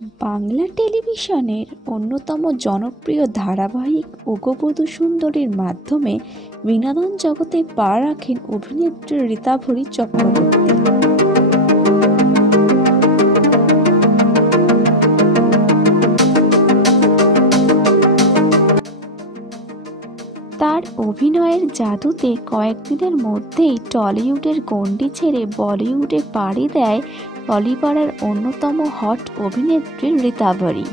বাংলা টেলিভিশনের অন্যতম জনপ্রিয় ধারাবাহিক ওগো বধূ সুন্দরীর মাধ্যমে বিনোদন জগতে পা রাখেন অভিনেত্রী ঋতাভরী চক্রবর্তী। তার অভিনয়ের জাদুতে কয়েকদিনের মধ্যেই টলিউডের গণ্ডি ছেড়ে বলিউডে পাড়ি দেয় টলিপাড়ার অন্যতম হট অভিনেত্রী ঋতাভরী।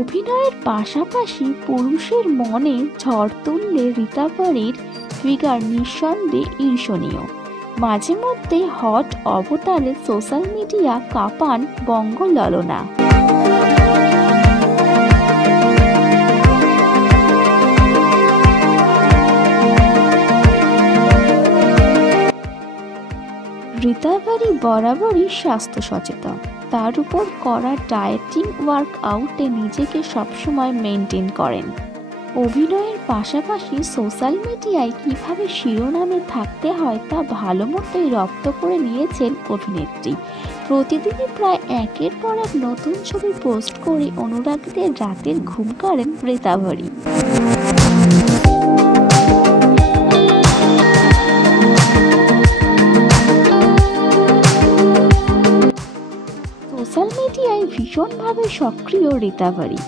অভিনয়ের পাশাপাশি পুরুষের মনে ঝড় তুললে ঋতাভরীর ফিগার নিঃসন্দেহে ঈর্ষণীয়। মাঝে মধ্যে হট অবতারে সোশ্যাল মিডিয়া কাঁপান বঙ্গ ললনা। ঋতাভরী বরাবরই স্বাস্থ্য সচেতন। তার উপর করা ডায়েটিং ওয়ার্কআউটে নিজেকে সবসময় মেনটেন করেন। অভিনয়ের পাশাপাশি সোশ্যাল মিডিয়ায় কিভাবে শিরোনামে থাকতে হয় তা ভালো মতোই রপ্ত করে নিয়েছেন অভিনেত্রী। প্রতিদিনই প্রায় একের পর এক নতুন ছবি পোস্ট করে অনুরাগীদের রাতের ঘুম কাড়েন ঋতাভরী। সোশ্যাল মিডিয়ায় ভীষণভাবে সক্রিয় ঋতাভরী।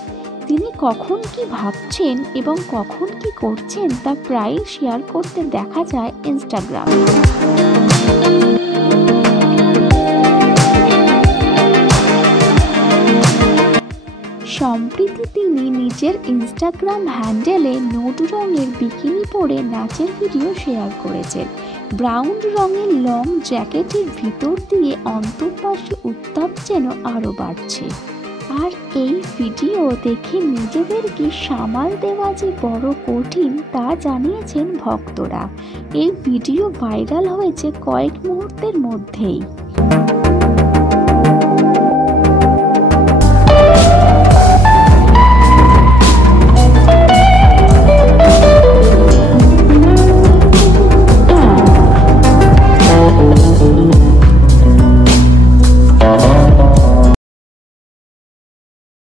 তিনি কখন কি ভাবছেন এবং কখন কি করছেন তা প্রায়ই শেয়ার করতে দেখা যায় ইনস্টাগ্রামে। সম্প্রতি তিনি নিজের ইনস্টাগ্রাম হ্যান্ডেলে নুড রঙের বিকিনি পরে নাচের ভিডিও শেয়ার করেছেন। ব্রাউন রঙের লং জ্যাকেটের ভিতর দিয়ে অন্তর্বাসী উত্তাপ যেন আরও বাড়ছে। আর এই ভিডিও দেখে নিজেদেরকে সামাল দেওয়া যে বড় কঠিন তা জানিয়েছেন ভক্তরা। এই ভিডিও ভাইরাল হয়েছে কয়েক মুহূর্তের মধ্যেই।